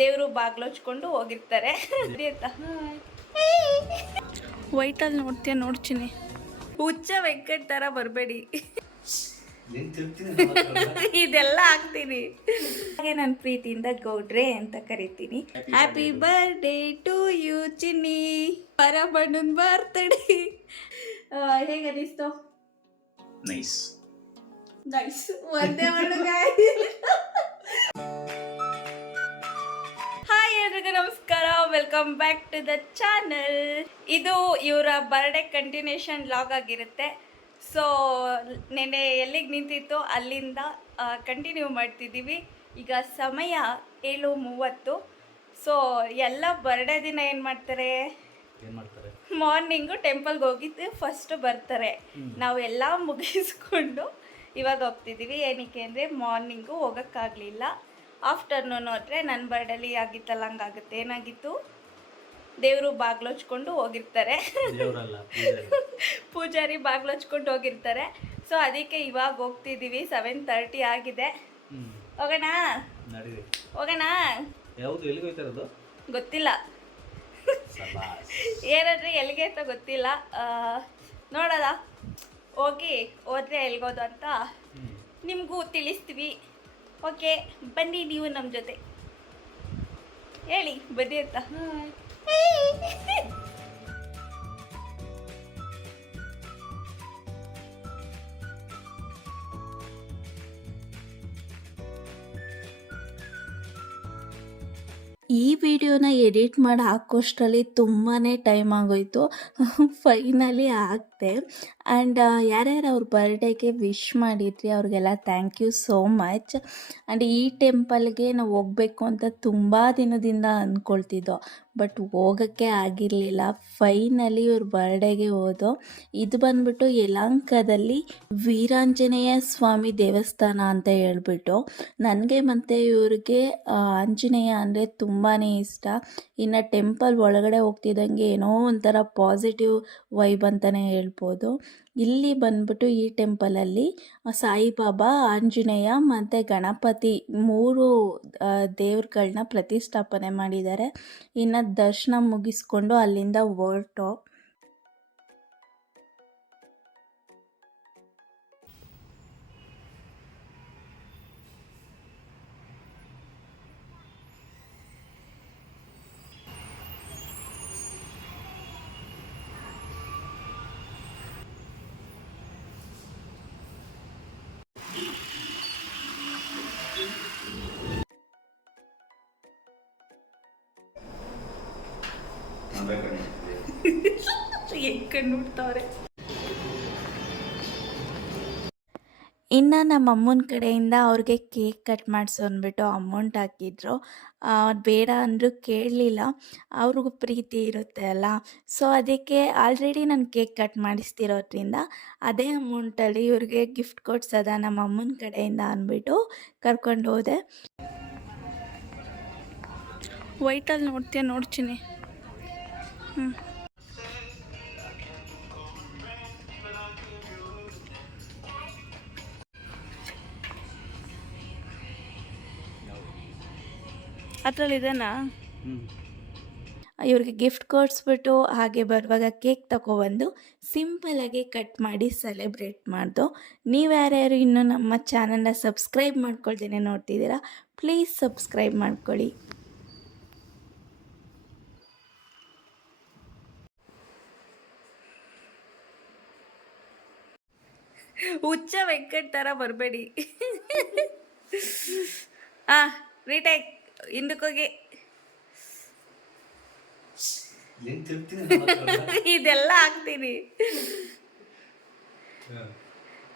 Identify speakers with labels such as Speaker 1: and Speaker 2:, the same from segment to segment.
Speaker 1: ದೇವರು ಬಾಗ್ಲೋಚ್ಕೊಂಡು ಹೋಗಿರ್ತಾರೆ. ವೈಟಲ್ಲಿ ನೋಡ್ತೀಯ ನೋಡ್ತೀನಿ. ಹುಚ್ಚ ವೆಂಕಟ್ ಥರ ಬರಬೇಡಿ. ಇದೆಲ್ಲ ಹಾಕ್ತೀನಿ. ಹಾಗೆ ನನ್ನ ಪ್ರೀತಿಯಿಂದ ಗೌಡ್ರೆ ಅಂತ ಕರಿತೀನಿ. Happy birthday to you Chinni. ಪರಬಣ್ಣನ್ birthday ಹೇಗೆ ಅನಿಸ್ತು?
Speaker 2: ನೈಸ್
Speaker 1: ನೈಸ್ ಒಂದೇ welcome back to the channel ಇದು ಇವರ ಬರ್ಡೇ ಕಂಟಿನ್ಯೂಷನ್ ಲಾಗ್ ಆಗಿರುತ್ತೆ. ಸೊ ನೆನೆ ಎಲ್ಲಿಗೆ ನಿಂತಿತ್ತು ಅಲ್ಲಿಂದ ಕಂಟಿನ್ಯೂ ಮಾಡ್ತಿದ್ದೀವಿ. ಈಗ ಸಮಯ ಏಳು ಮೂವತ್ತು. ಸೊ ಎಲ್ಲ ಬರ್ಡೇ ದಿನ ಏನು ಮಾಡ್ತಾರೆ?
Speaker 2: ಏನ್ ಮಾಡ್ತಾರೆ?
Speaker 1: ಮಾರ್ನಿಂಗು ಟೆಂಪಲ್ಗೆ ಹೋಗಿದ್ದು ಫಸ್ಟ್ ಬರ್ತಾರೆ. ನಾವು ಎಲ್ಲ ಮುಗಿಸ್ಕೊಂಡು ಇವಾಗ ಹೋಗ್ತಿದ್ದೀವಿ. ಏನಕ್ಕೆ ಅಂದರೆ ಮಾರ್ನಿಂಗು ಹೋಗೋಕ್ಕಾಗಲಿಲ್ಲ. ಆಫ್ಟರ್ನೂನ್ ಹೋದರೆ ನನ್ನ ಬರ್ಡಲ್ಲಿ ಆಗಿತ್ತಲ್ಲ ಹಂಗಾಗುತ್ತೆ. ಏನಾಗಿತ್ತು? ದೇವರು ಬಾಗ್ಲೋಚ್ಕೊಂಡು ಹೋಗಿರ್ತಾರೆ.
Speaker 2: ಪೂಜಾರಿ.
Speaker 1: ಪೂಜಾರಿ ಬಾಗ್ಲೋಚ್ಕೊಂಡು ಹೋಗಿರ್ತಾರೆ. ಸೊ ಅದಕ್ಕೆ ಇವಾಗ ಹೋಗ್ತಿದ್ದೀವಿ ಸೆವೆನ್ ತರ್ಟಿ ಆಗಿದೆ. ಹೋಗೋಣ? ಹೋಗೋಣ? ಗೊತ್ತಿಲ್ಲ. ಏನಾದ್ರೆ ಎಲ್ಲಿಗೆ ಅಂತ ಗೊತ್ತಿಲ್ಲ. ನೋಡೋಣ. ನೋಡೋದ ಹೋಗಿ ಹೋದ್ರೆ ಎಲ್ಗೋದು ಅಂತ ನಿಮಗೂ ತಿಳಿಸ್ತೀವಿ. ಓಕೆ ಬನ್ನಿ ನೀವು ನಮ್ಮ ಜೊತೆ. ಹೇಳಿ ಬನ್ನಿ ಅಂತ.
Speaker 3: ಈ ವಿಡಿಯೋನ ಎಡಿಟ್ ಮಾಡಿ ಹಾಕೋಷ್ಟರಲ್ಲಿ ತುಂಬಾ ಟೈಮ್ ಆಗೋಯ್ತು. ಫೈನಲಿ ಹಾಕ್ದೆ ಆ್ಯಂಡ್ ಯಾರ್ಯಾರು ಅವ್ರ ಬರ್ಡೇಗೆ ವಿಶ್ ಮಾಡಿದ್ರಿ, ಅವ್ರಿಗೆಲ್ಲ thank you so much and ಈ ಟೆಂಪಲ್ಗೆ ನಾವು ಹೋಗಬೇಕು ಅಂತ ತುಂಬ ದಿನದಿಂದ ಅಂದ್ಕೊಳ್ತಿದ್ದೋ ಬಟ್ ಹೋಗೋಕ್ಕೆ ಆಗಿರಲಿಲ್ಲ. ಫೈನಲಿ ಇವ್ರ ಬರ್ಡೇಗೆ ಹೋದೋ. ಇದು ಬಂದ್ಬಿಟ್ಟು ಯಲಹಂಕದಲ್ಲಿ ವೀರಾಂಜನೇಯ ಸ್ವಾಮಿ ದೇವಸ್ಥಾನ ಅಂತ ಹೇಳ್ಬಿಟ್ಟು. ನನಗೆ ಮತ್ತು ಇವ್ರಿಗೆ ಆಂಜನೇಯ ಅಂದರೆ ತುಂಬಾ ಇಷ್ಟ. ಇನ್ನು ಟೆಂಪಲ್ ಒಳಗಡೆ ಹೋಗ್ತಿದ್ದಂಗೆ ಏನೋ ಒಂಥರ ಪಾಸಿಟಿವ್ ವೈಬ್ ಅಂತಲೇ ಹೇಳ್ಬೋದು. ಇಲ್ಲಿ ಬಂದ್ಬಿಟ್ಟು ಈ ಟೆಂಪಲಲ್ಲಿ ಸಾಯಿಬಾಬಾ, ಆಂಜನೇಯ ಮತ್ತು ಗಣಪತಿ ಮೂರು ದೇವ್ರುಗಳನ್ನ ಪ್ರತಿಷ್ಠಾಪನೆ ಮಾಡಿದ್ದಾರೆ. ಇನ್ನು ದರ್ಶನ ಮುಗಿಸ್ಕೊಂಡು ಅಲ್ಲಿಂದ ಹೊರಟು. ಇನ್ನು ನಮ್ಮ ಅಮ್ಮನ ಕಡೆಯಿಂದ ಅವ್ರಿಗೆ ಕೇಕ್ ಕಟ್ ಮಾಡಿಸು ಅಂದ್ಬಿಟ್ಟು ಅಮೌಂಟ್ ಹಾಕಿದ್ರು. ಅವ್ರು ಬೇಡ ಅಂದರೂ ಕೇಳಲಿಲ್ಲ. ಅವ್ರಿಗೂ ಪ್ರೀತಿ ಇರುತ್ತೆ ಅಲ್ಲ. ಸೊ ಅದಕ್ಕೆ ಆಲ್ರೆಡಿ ನಾನು ಕೇಕ್ ಕಟ್ ಮಾಡಿಸ್ತಿರೋದ್ರಿಂದ ಅದೇ ಅಮೌಂಟಲ್ಲಿ ಇವ್ರಿಗೆ ಗಿಫ್ಟ್ ಕೊಡ್ಸೋದ ನಮ್ಮ ಅಮ್ಮನ ಕಡೆಯಿಂದ ಅಂದ್ಬಿಟ್ಟು ಕರ್ಕೊಂಡು ಹೋದೆ.
Speaker 1: ವೈಟಲ್ಲಿ ನೋಡ್ತೀಯ, ನೋಡ್ತೀನಿ. ಹ್ಞೂ ಅದ್ರಲ್ಲಿ ಇದೆನಾ
Speaker 2: ಹ್ಮ್.
Speaker 3: ಇವ್ರಿಗೆ ಗಿಫ್ಟ್ ಕೊಡಿಸ್ಬಿಟ್ಟು ಹಾಗೆ ಬರುವಾಗ ಕೇಕ್ ತಗೊಬಂದು ಸಿಂಪಲಾಗಿ ಕಟ್ ಮಾಡಿ ಸೆಲೆಬ್ರೇಟ್ ಮಾಡ್ದು. ನೀವು ಯಾರ್ಯಾರು ಇನ್ನೂ ನಮ್ಮ ಚಾನಲ್ನ ಸಬ್ಸ್ಕ್ರೈಬ್ ಮಾಡ್ಕೊಳ್ದೇನೆ ನೋಡ್ತಿದ್ದೀರಾ ಪ್ಲೀಸ್ ಸಬ್ಸ್ಕ್ರೈಬ್ ಮಾಡ್ಕೊಳ್ಳಿ.
Speaker 1: ಹುಚ್ಚ ವೆಂಕಟ್ ಥರ ಬರಬೇಡಿ. ಆ ರೀಟೇಕ್ ಹಿಂದಕ್ಕೋಗಿ ಇದೆಲ್ಲ ಹಾಕ್ತೀನಿ.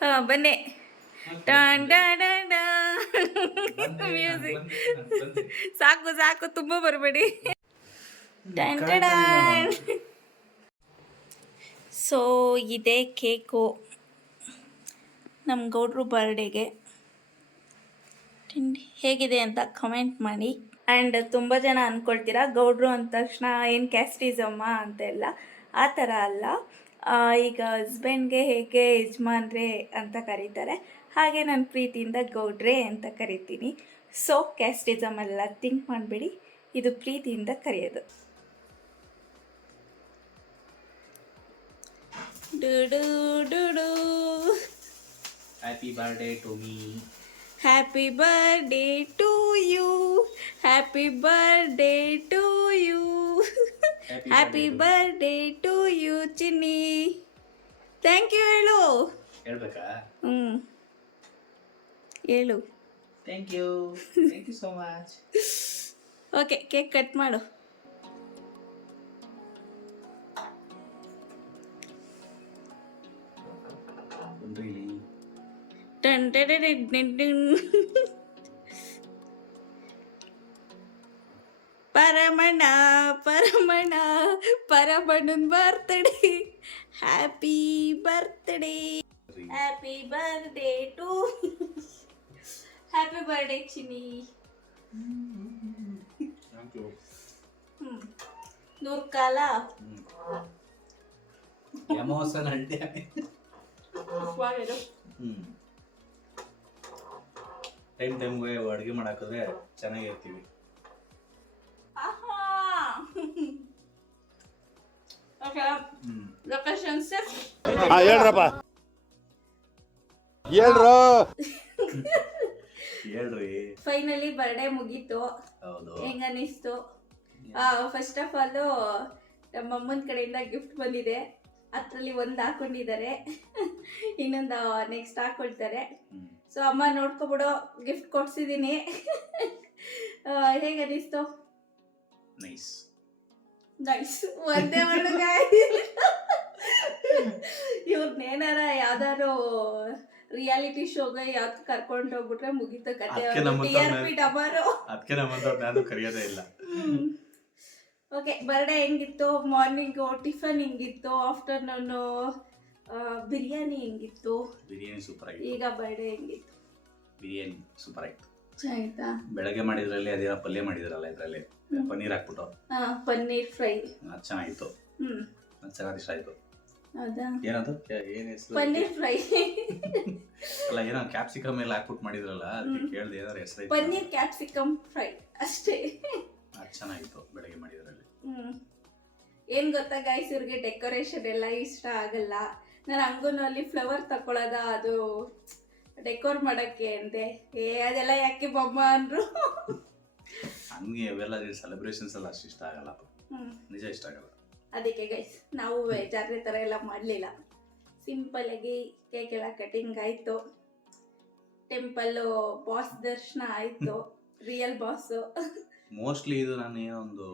Speaker 1: ಹಾ ಬನ್ನಿ. ಮ್ಯೂಸಿಕ್ ಸಾಕು ಸಾಕು ತುಂಬ ಬರಬೇಡಿ. ಸೊ ಇದೆ ಕೇಕು. ನಮ್ಮ ಗೌಡ್ರು ಬರ್ಡೇಗೆ ತಿಂಡಿ ಹೇಗಿದೆ ಅಂತ ಕಮೆಂಟ್ ಮಾಡಿ. ಆ್ಯಂಡ್ ತುಂಬ ಜನ ಅಂದ್ಕೊಳ್ತೀರಾ ಗೌಡ್ರು ಅಂದ ತಕ್ಷಣ ಏನು ಕ್ಯಾಸ್ಟಿಸಮ್ಮ ಅಂತೆಲ್ಲ. ಆ ಥರ ಅಲ್ಲ. ಈಗ ಹಸ್ಬೆಂಡ್ಗೆ ಹೇಗೆ ಯಜಮಾನ್ರೆ ಅಂತ ಕರೀತಾರೆ. ಹಾಗೆ ನಾನು ಪ್ರೀತಿಯಿಂದ ಗೌಡ್ರೆ ಅಂತ ಕರಿತೀನಿ. ಸೊ ಕ್ಯಾಸ್ಟಿಸಮ್ ಎಲ್ಲ ಥಿಂಕ್ ಮಾಡಬೇಡಿ. ಇದು ಪ್ರೀತಿಯಿಂದ ಕರೆಯೋದು. ಡುಡು ಡುಡು
Speaker 2: happy birthday to me
Speaker 1: happy birthday to you happy birthday to you
Speaker 2: Happy
Speaker 1: happy birthday to you Chinni thank you ಹೇಳು
Speaker 2: ಹೇಳ್ಬೇಕಾ?
Speaker 1: ಹ್ಞೂ ಹೇಳು.
Speaker 2: Thank you thank you so much
Speaker 1: okay cake cut ಮಾಡು. ಟನ್ ಟನ್ ಟನ್ ಟನ್ ಟನ್. Paramanna Paramanna ಪರಮಣ್ಣನ birthday happy birthday happy birthday to happy
Speaker 2: time ಟೈಮ್ಗೆ ಅಡುಗೆ ಮಾಡಾಕಿದ್ರೆ
Speaker 1: ಸೇಫ್
Speaker 4: ಹಾ ಹೇಳ್ರಪ್ಪ. ಹೇಳ್ರು.
Speaker 2: ಹೇಳ್ರಿ.
Speaker 1: ಫೈನಲಿ ಬರ್ಡೇ ಮುಗೀತು.
Speaker 2: ಹೌದು.
Speaker 1: ಹೆಂಗ ಅನಿಸ್ತು? ಫಸ್ಟ್ ಆಫ್ ಆಲ್ ನಮ್ಮ ಅಮ್ಮನ ಕಡೆಯಿಂದ ಗಿಫ್ಟ್ ಬಂದಿದೆ. ಅದರಲ್ಲಿ ಒಂದು ಹಾಕೊಂಡಿದ್ದಾರೆ. ಇನ್ನೊಂದು ನೆಕ್ಸ್ಟ್ ಹಾಕೊಳ್ತಾರೆ. ಸೊ ಅಮ್ಮ ನೋಡ್ಕೊಬಿಡು ಗಿಫ್ಟ್ ಕೊಡ್ಸಿದ್ದೀನಿ ಹೇಗೆ ಅನಿಸ್ತು?
Speaker 2: ನೈಸ್
Speaker 1: ನೈಸ್ ಒಂದೇ ಒಂದು ಇವ್ರನ್ನೇನಾರ ಯಾವ್ದಾರು ರಿಯಾಲಿಟಿ ಶೋಗೆ ಯಾವ್ದು ಕರ್ಕೊಂಡು ಹೋಗ್ಬಿಟ್ರೆ ಮುಗೀತು ಕತೆ.
Speaker 2: ಅದಕ್ಕೆ ನಮ್ಮಂತ ನಾನು ಕರೆಯೋದೇ ಇಲ್ಲ.
Speaker 1: ಓಕೆ ಬರ್ಡೇ ಹೆಂಗಿತ್ತು? ಮಾರ್ನಿಂಗು ಟಿಫನ್ ಹೆಂಗಿತ್ತು? ಆಫ್ಟರ್ನೂನು ಬಿರಿಯಾನಿ ಹೆಂಗಿತ್ತು?
Speaker 2: ಬಿರಿಯಾನಿ ಸೂಪರ್ ಆಗಿತ್ತು
Speaker 1: ಈಗ ಬರ್ಡೇ ಹೆಂಗಿತ್ತು?
Speaker 2: ಬಿರಿಯಾನಿ ಸೂಪರ್ ಆಗಿತ್ತು
Speaker 1: ಚೆನ್ನಾಗಿತ್ತಾ
Speaker 2: ಬೆಳಗ್ಗೆ ಮಾಡಿದ್ರಲ್ಲಿ ಅದೇ ಪಲ್ಯ ಮಾಡಿದ್ರಲ್ಲ ಇದರಲ್ಲಿ. ಪನ್ನೀರ್ ಹಾಕ್ಬಿಟ್ಟು.
Speaker 1: ಹಾಂ ಪನ್ನೀರ್ ಫ್ರೈ.
Speaker 2: ಅದು ಚೆನ್ನಾಗಿತ್ತು.
Speaker 1: ಹ್ಮ್.
Speaker 2: ಅದು ಚೆನ್ನಾಗಿ ಇಷ್ಟ ಆಯ್ತು.
Speaker 1: ಹೌದಾ?
Speaker 2: ಏನದು? ಏನು ಹೆಸರು?
Speaker 1: ಪನ್ನೀರ್ ಫ್ರೈ.
Speaker 2: ಅಲ್ಲ ಏನೋ ಕ್ಯಾಪ್ಸಿಕಮ್ ಎಲ್ಲ ಹಾಕ್ಬಿಟ್ಟು ಮಾಡಿದ್ರಲ್ಲ ಅದಕ್ಕೆ. ಕೇಳ್ದೆ ಏನಾದ್ರು ಹೆಸರು
Speaker 1: ಪನ್ನೀರ್ ಕ್ಯಾಪ್ಸಿಕಮ್ ಫ್ರೈ ಅಷ್ಟೇ.
Speaker 2: ಅದು ಚೆನ್ನಾಗಿತ್ತು ಬೆಳಗ್ಗೆ ಮಾಡಿದ್ರಲ್ಲಿ.
Speaker 1: ಹ್ಮ್. ಏನ್ ಗೊತ್ತಾ ಗಾಯ್ಸ್ ಇವ್ರಿಗೆ ಡೆಕೋರೇಷನ್ ಎಲ್ಲ ಇಷ್ಟ ಆಗಲ್ಲ. ನಾನು ಹಂಗೂ ಅಲ್ಲಿ ಫ್ಲವರ್ ತಗೊಳ್ಳೋದ ಅದು ಡೆಕೋರ್ ಮಾಡಕ್ಕೆ ಅಂದೆ. ಏ ಅದೆಲ್ಲ ಯಾಕೆ ಬೊಮ್ಮ ಅಂದ್ರು?
Speaker 2: ಹಂಗೆ ಅವೆಲ್ಲ ಸೆಲೆಬ್ರೇಷನ್ಸ್ ಎಲ್ಲ ಅಷ್ಟು ಇಷ್ಟ ಆಗಲ್ಲ. ನಿಜ ಇಷ್ಟ ಆಗಲ್ಲ.
Speaker 1: ಅದಕ್ಕೆ ಗೈಸ್ ನಾವು ಜಾತ್ರೆ ಥರ ಎಲ್ಲ ಮಾಡಲಿಲ್ಲ. ಸಿಂಪಲ್ ಆಗಿ ಕೇಕ್ ಎಲ್ಲ ಕಟಿಂಗ್ ಆಯಿತು. ಟೆಂಪಲ್ಲು ಬಾಸ್ ದರ್ಶನ ಆಯಿತು. ರಿಯಲ್ ಬಾಸ್
Speaker 2: ಮೋಸ್ಟ್ಲಿ ಇದು ನಾನು ಏನೋ ಒಂದು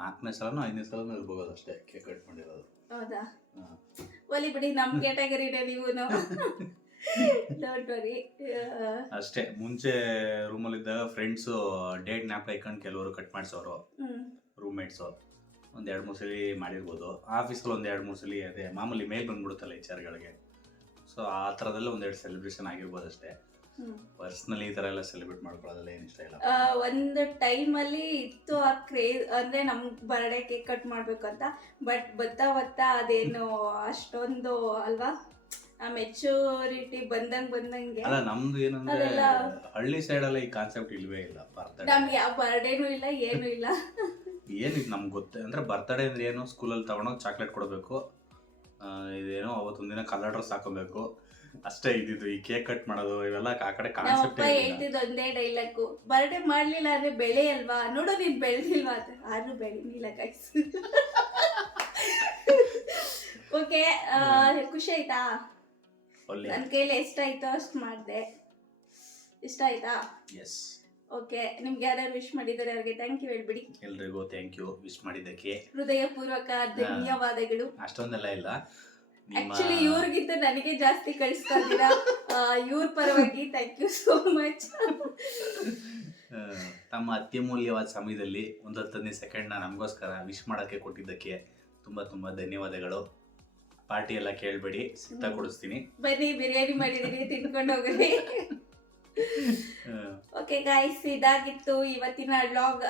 Speaker 2: ನಾಲ್ಕನೇ ಸಲನೋ ಐದನೇ ಸಲನೋ ಇರ್ಬೋದು ಅಷ್ಟೇ ಕೇಕ್ ಕಟ್ ಮಾಡಿರೋದು.
Speaker 1: ಹೌದಾ. ಒಲಿ ಬಿಡಿ ನಮ್ ಕ್ಯಾಟಗರಿನೇ ನೀವು ಡೋಂಟ್ ವರಿ
Speaker 2: ಅಷ್ಟೇ ಮುಂಚೆ ರೂಮಲ್ಲಿ ಇದ್ದಾಗ ಫ್ರೆಂಡ್ಸ್ ಡೇಟ್ ನ್ಯಾಪ್ ಇಟ್ಕೊಂಡು ಕೆಲವರು ಕಟ್ ಮಾಡಿಸೋರು ರೂಮ್ಮೇಟ್ಸ್ ಒಂದ್ ಒಂದು ಎರಡು ಮೂರು ಸಲ ಮಾಡಿರ್ಬೋದು. ಆಫೀಸಲ್ಲಿ ಒಂದ್ ಎರಡ್ ಮೂರು ಸಲ ಅದೇ ಮಾಮೂಲಿ ಮೇಲ್ ಬಂದ್ಬಿಡುತ್ತಲ್ಲ ಎಚ್ ಆರ್ಗಳಿಗೆ ಸೊ ಆ ಥರದಲ್ಲೇ ಒಂದೆರಡು ಸೆಲೆಬ್ರೇಷನ್ ಆಗಿರ್ಬೋದು ಅಷ್ಟೇ. ಪರ್ಸ್ನಲಿ ಈ ಥರ ಎಲ್ಲ ಸೆಲೆಬ್ರೇಟ್ ಮಾಡ್ಕೊಳ್ಳೋದಲ್ಲ ಏನು ಇಷ್ಟ ಇಲ್ಲ?
Speaker 1: ಒಂದು ಟೈಮಲ್ಲಿ ಇತ್ತು ಆ ಕ್ರೇಜ್ ಅಂದರೆ ನಮ್ಗೆ ಬರ್ಡೇ ಕೇಕ್ ಕಟ್ ಮಾಡಬೇಕು ಅಂತ ಬಟ್ ಬತ್ತಾ ಬತ್ತಾ ಅದೇನು ಅಷ್ಟೊಂದು ಅಲ್ವಾ? ಆ ಮೆಚೂರಿಟಿ ಬಂದಂಗೆ ಬಂದಂಗೆ.
Speaker 2: ಅಲ್ಲ ನಮ್ದು ಏನಂದ್ರೆ
Speaker 1: ಅದೆಲ್ಲ-
Speaker 2: ಹಳ್ಳಿ ಸೈಡಲ್ಲ ಈ ಕಾನ್ಸೆಪ್ಟ್ ಇಲ್ವೇ ಇಲ್ಲ ಬರ್ತಡೇ
Speaker 1: ನಮ್ಗೆ ಯಾವ ಬರ್ಡೇನೂ ಇಲ್ಲ ಏನೂ ಇಲ್ಲ.
Speaker 2: ಏನಿದೆ ನಮ್ಗೆ ಗೊತ್ತೆ ಅಂದ್ರೆ ಬರ್ತಡೇ ಅಂದ್ರೆ ಏನು ಸ್ಕೂಲಲ್ಲಿ ತಗೊಂಡೋಗಿ ಚಾಕ್ಲೇಟ್ ಕೊಡಬೇಕು ಇದೇನೋ ಅವತ್ತೊಂದಿನ ದಿನ ಕಲರ್ ಡ್ರೆಸ್ ಹಾಕೊಬೇಕು. ಅಷ್ಟೇ ಇದ್ದಿದ್ದು ಈ ಕೇಕ್ ಕಟ್ ಮಾಡೋದು ಇವೆಲ್ಲ ಆ ಕಡೆ ಕಾನ್ಸೆಪ್ಟ್
Speaker 1: ನಮ್ಮಪ್ಪ ಹೇಳ್ತಿದ್ದು ಒಂದೇ ಡೈಲಾಗ್ ಬರ್ಡೇ ಮಾಡ್ಲಿಲ್ಲ ಅಂದ್ರೆ ಬೆಳೆ ಅಲ್ವಾ? ನೋಡು ನೀನ್ ಬೆಳೆದಿಲ್ವಾ ಅಂತ. ಆದ್ರೂ ಬೆಳೆದಿಲ್ಲ ಗೈಸ್ ಓಕೆ ಖುಷಿ ಆಯ್ತಾ?
Speaker 2: ಒಳ್ಳೆ.
Speaker 1: ನನ್ನ ಕೈಲಿ ಎಷ್ಟಾಯ್ತೋ ಅಷ್ಟು ಮಾಡಿದೆ. ಇಷ್ಟ ಆಯ್ತಾ?
Speaker 2: ಎಸ್
Speaker 1: ಓಕೆ ನಿಮ್ಗೆ ಯಾರ್ಯಾರು ವಿಶ್ ಮಾಡಿದ್ದಾರೆ ಅವ್ರಿಗೆ ಥ್ಯಾಂಕ್ ಯು ಹೇಳ್ಬಿಡಿ.
Speaker 2: ಎಲ್ರಿಗೂ ಥ್ಯಾಂಕ್ ಯು ವಿಶ್ ಮಾಡಿದ್ದಕ್ಕೆ.
Speaker 1: ಹೃದಯಪೂರ್ವಕ ಧನ್ಯವಾದಗಳು.
Speaker 2: ಅಷ್ಟೊಂದೆಲ್ಲ ಇಲ್ಲ.
Speaker 1: ಆಕ್ಚುಲಿ ಇವ್ರಿಗಿಂತ ನನಗೆ ಜಾಸ್ತಿ ಕಳಿಸ್ತಾ ಇದ್ದೀರಾ? ಇವ್ರ ಪರವಾಗಿ ಥ್ಯಾಂಕ್ ಯು ಸೋ ಮಚ್
Speaker 2: ತಮ್ಮ ಅತ್ಯಮೂಲ್ಯವಾದ ಸಮಯದಲ್ಲಿ ಒಂದು ಹತ್ತನೇ ಸೆಕೆಂಡ್ನ ನಮಗೋಸ್ಕರ ವಿಶ್ ಮಾಡೋಕ್ಕೆ ಕೊಟ್ಟಿದ್ದಕ್ಕೆ ತುಂಬ ತುಂಬ ಧನ್ಯವಾದಗಳು. ಪಾರ್ಟಿ ಎಲ್ಲ ಕೇಳಬೇಡಿ ಸಿಗ್ತಾ ಕೊಡಿಸ್ತೀನಿ
Speaker 1: ಬನ್ನಿ ಬಿರಿಯಾನಿ ಮಾಡಿದ್ದೀನಿ ತಿನ್ಕೊಂಡು
Speaker 2: ಹೋಗಿ
Speaker 1: ಓಕೆ ಗಾಯ್ಸ್ ಇದಾಗಿತ್ತು ಇವತ್ತಿನ ವ್ಲಾಗ್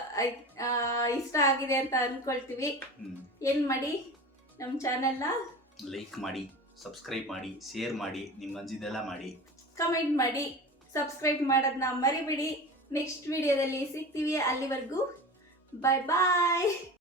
Speaker 1: ಇಷ್ಟ ಆಗಿದೆ ಅಂತ ಅನ್ಕೊಳ್ತೀವಿ. ಏನ್ ಮಾಡಿ? ನಮ್ಮ ಚಾನೆಲ್ನ
Speaker 2: ಲೈಕ್ ಮಾಡಿ ಸಬ್ಸ್ಕ್ರೈಬ್ ಮಾಡಿ ಶೇರ್ ಮಾಡಿ ನಿಮ್ಮ ಅನ್ಸಿದ್ದೆಲ್ಲ ಮಾಡಿ.
Speaker 1: ಕಮೆಂಟ್ ಮಾಡಿ ಸಬ್ಸ್ಕ್ರೈಬ್ ಮಾಡೋದನ್ನ ಮರಿಬೇಡಿ. ನೆಕ್ಸ್ಟ್ ವಿಡಿಯೋದಲ್ಲಿ ಸಿಗ್ತೀವಿ ಅಲ್ಲಿವರೆಗೂ. ಬಾಯ್ ಬಾಯ್